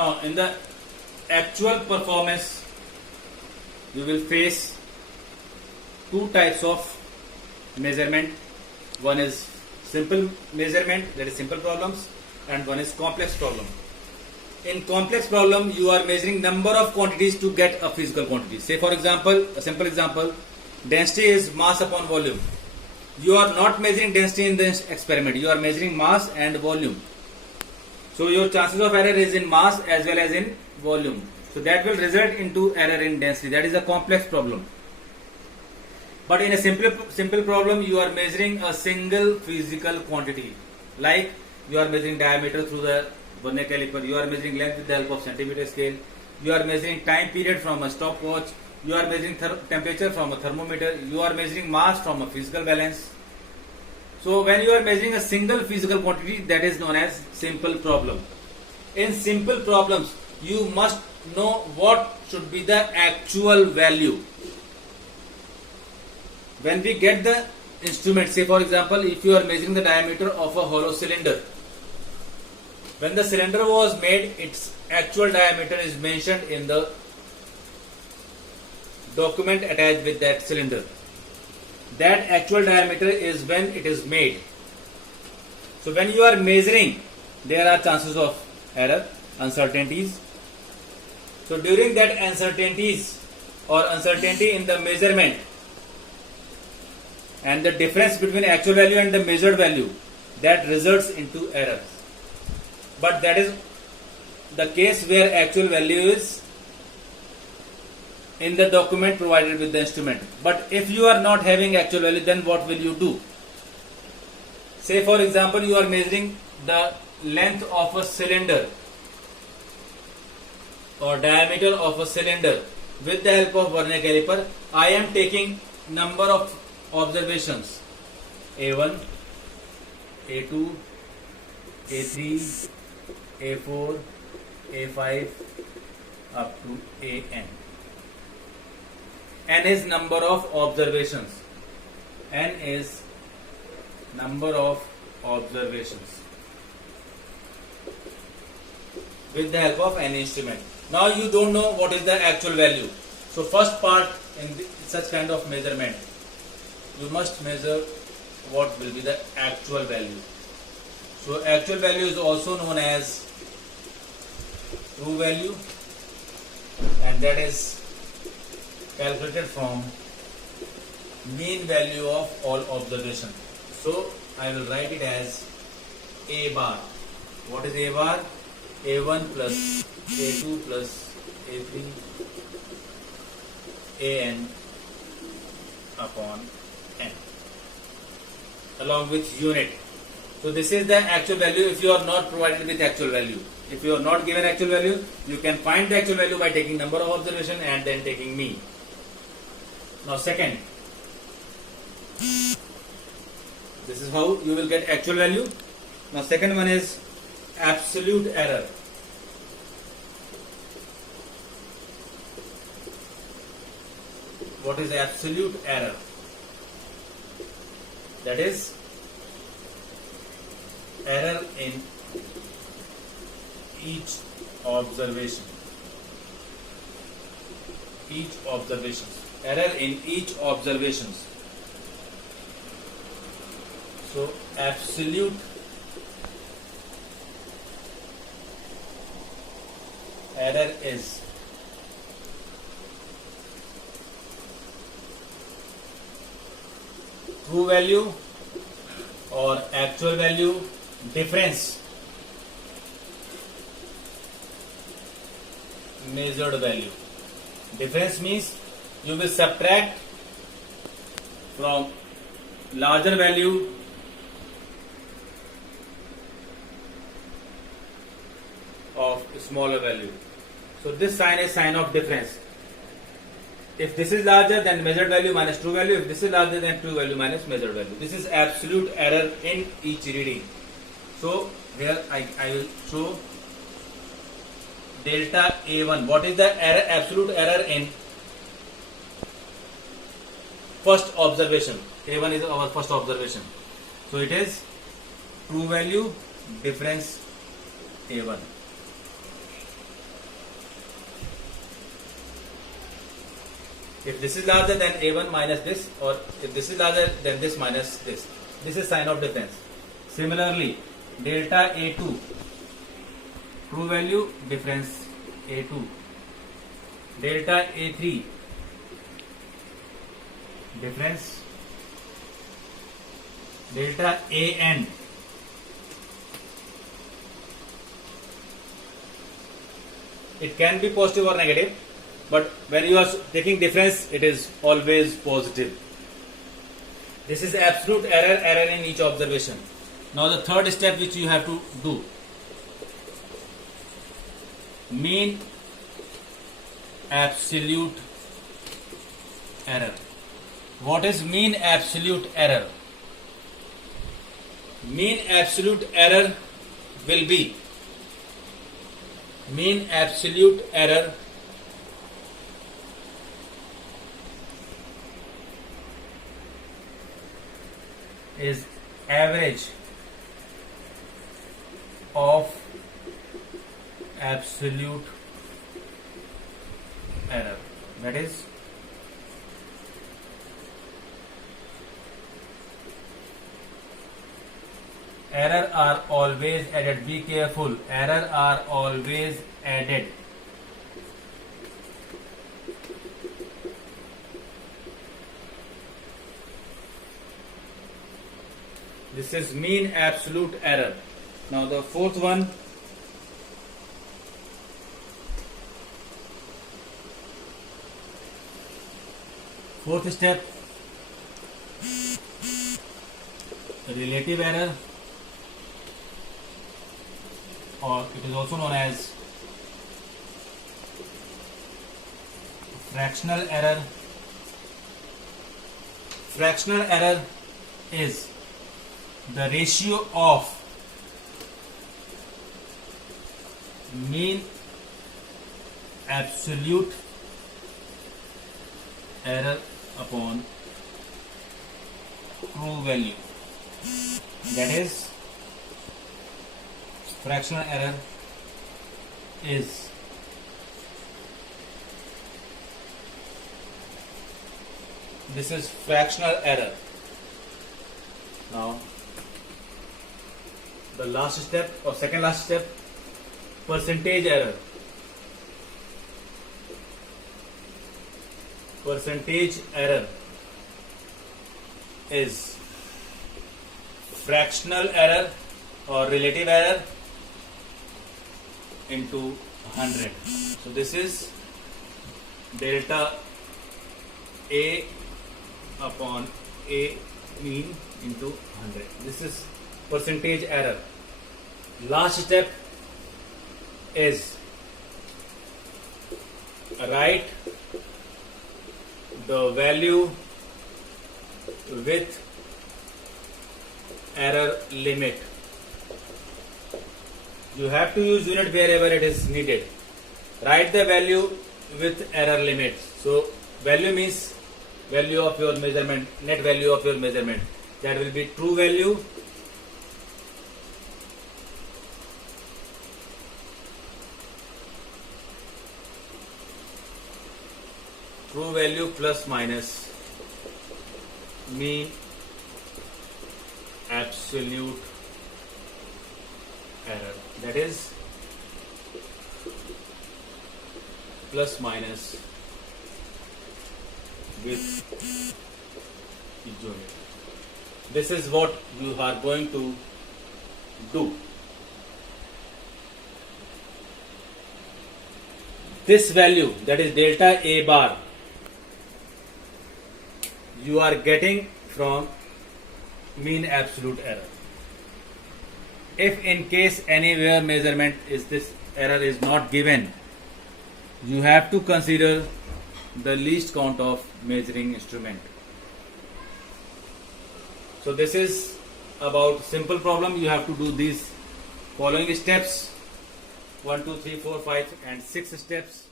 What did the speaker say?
Now, in the actual performance, you will face two types of measurement. One is simple measurement, that is simple problems, and one is complex problem. In complex problem, you are measuring number of quantities to get a physical quantity. Say for example, a simple example, density is mass upon volume. You are not measuring density in this experiment, you are measuring mass and volume. So your chances of error is in mass as well as in volume. So that will result into error in density. That is a complex problem. But in a simple problem, you are measuring a single physical quantity. Like you are measuring diameter through the vernier caliper, you are measuring length with the help of centimeter scale, you are measuring time period from a stopwatch, you are measuring temperature from a thermometer, you are measuring mass from a physical balance. So when you are measuring a single physical quantity, that is known as simple problem. In simple problems, you must know what should be the actual value. When we get the instrument, say for example, if you are measuring the diameter of a hollow cylinder, when the cylinder was made, its actual diameter is mentioned in the document attached with that cylinder. That actual diameter is when it is made. So when you are measuring, there are chances of error, uncertainties. So during that uncertainties or uncertainty in the measurement and the difference between actual value and the measured value, that results into errors. But that is the case where actual value is in the document provided with the instrument. But if you are not having actual value, then what will you do? Say for example, you are measuring the length of a cylinder or diameter of a cylinder with the help of vernier caliper. I am taking number of observations A1, A2, A3, A4, A5 up to AN. N is number of observations. N is number of observations with the help of an instrument. Now you don't know what is the actual value. So first part in such kind of measurement, you must measure what will be the actual value. So actual value is also known as true value, and that is calculated from mean value of all observations. So I will write it as A bar. What is A bar? A1 plus A2 plus A3 AN upon N along with unit. So this is the actual value if you are not provided with actual value. If you are not given actual value, you can find the actual value by taking number of observation and then taking mean. Now second, this is how you will get actual value. Now second one is absolute error. What is absolute error? That is error in each observation. Each observation. Error in each observations. So absolute error is true value or actual value difference measured value. Difference means you will subtract from larger value of smaller value. So this sign is sign of difference. If this is larger than measured value minus true value, if this is larger than true value minus measured value. This is absolute error in each reading. So here I will show delta A1. What is the error, absolute error in first observation? A1 is our first observation. So it is true value difference A1. If this is larger than A1 minus this, or if this is larger than this minus this. This is sign of difference. Similarly, delta A2, true value, difference A2. Delta A3, difference. Delta AN, it can be positive or negative, but when you are taking difference, it is always positive. This is absolute error in each observation. Now the third step which you have to do, mean absolute error. What is mean absolute error? Mean absolute error will be, mean absolute error is average of absolute error. That is, error are always added. Be careful. Error are always added. This is mean absolute error. Now the fourth one, fourth step, relative error, or it is also known as fractional error. Fractional error is the ratio of mean absolute error upon true value. That is, fractional error is this is fractional error. Now the last step or second last step, percentage error. Percentage error is fractional error or relative error into 100. So this is delta A upon A mean into 100. This is percentage error. Last step is write the value with error limit. You have to use unit wherever it is needed. Write the value with error limit. So value means value of your measurement, net value of your measurement. That will be true value plus minus mean absolute error. That is plus minus with unit. This is what you are going to do. This value, that is delta A bar, you are getting from mean absolute error. If in case anywhere measurement is this error is not given, you have to consider the least count of measuring instrument. So this is about simple problem. You have to do these following steps, 1, 2, 3, 4, 5 and 6 steps.